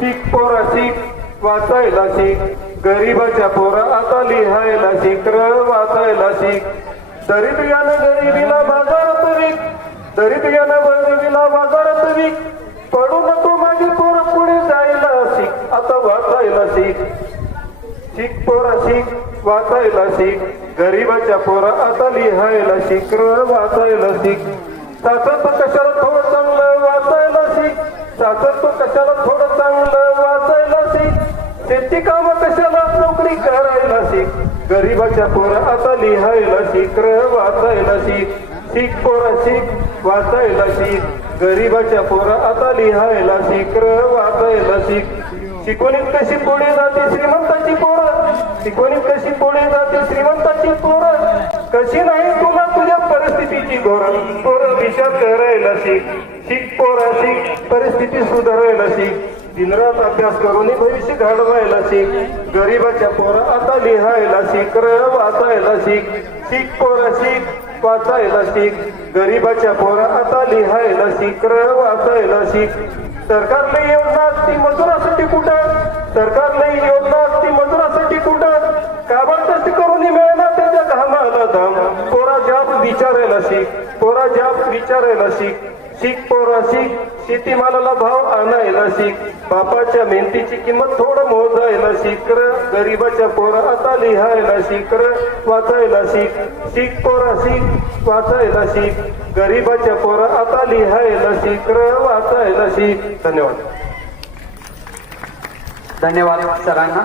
शिक पोरा शिक वाचायला शिक गरीबाच्या पोरा आता लिहायला शिक र वाचायला शिक दरिद्र्यानं गरिबीला बाजारात विक दरिद्र्यानं गरिबीला बाजारात विक पडू नको माझी पोर पुढे जायला शिक आता वाचायला शिक शिक पोरा शिक वाचायला शिक गरीबाच्या पोरा आता लिहायला शिक र वाचायला शिक साचत कशाला थोडं चांगलं वाचायला शिक साचत कशाला थोडं चांगलं वाचायला शिक शेती काम कशाला नोकरी करायला शिक गरीबाच्या पोरा आता लिहायला शिक र वाचायला शिक शिक पोरा शिक वाचायला शिक गरीबाच्या पोरा आता लिहायला शिक र वाचायला शिक शिकवणीत कशी पुढे जाते श्रीमंताची पोरं शिकवणीत कशी पुढे जाते श्रीमंताची पोरं कशी नाही तुला तुझ्या परिस्थितीची धोरण पोरं विचार करायला शिक शिक पोरा शिक परिस्थिती सुधारायला शिक दिनरात अभ्यास करून भविष्य घडवायला शिक गरीबाच्या पोरा आता लिहायला शिक र वाचायला शिक शिक पोरा शिक वाचायला शिक गरीबाच्या पोरा आता लिहायला शिक र वाचायला शिक सरकारने योजना असती मजुरासाठी कुठं सरकारने योजना असती मजुरासाठी कुठं काबड कष्ट करून मिळणार त्याच्या घामाला दाम पोरा जाब विचारायला शिक पोरा जाब विचारायला शिक शिक पोरा शिक शेतीमालाला भाव आणायला शिक बापाच्या मेहनतीची किंमत थोडं मोजायला शिक र गरीबाच्या पोरा आता लिहायला शिक र वाचायला शिक शिक पोरा शिक वाचायला शिक गरीबाच्या पोरा आता लिहायला शिक र वाचायला शिक धन्यवाद धन्यवाद सरांना.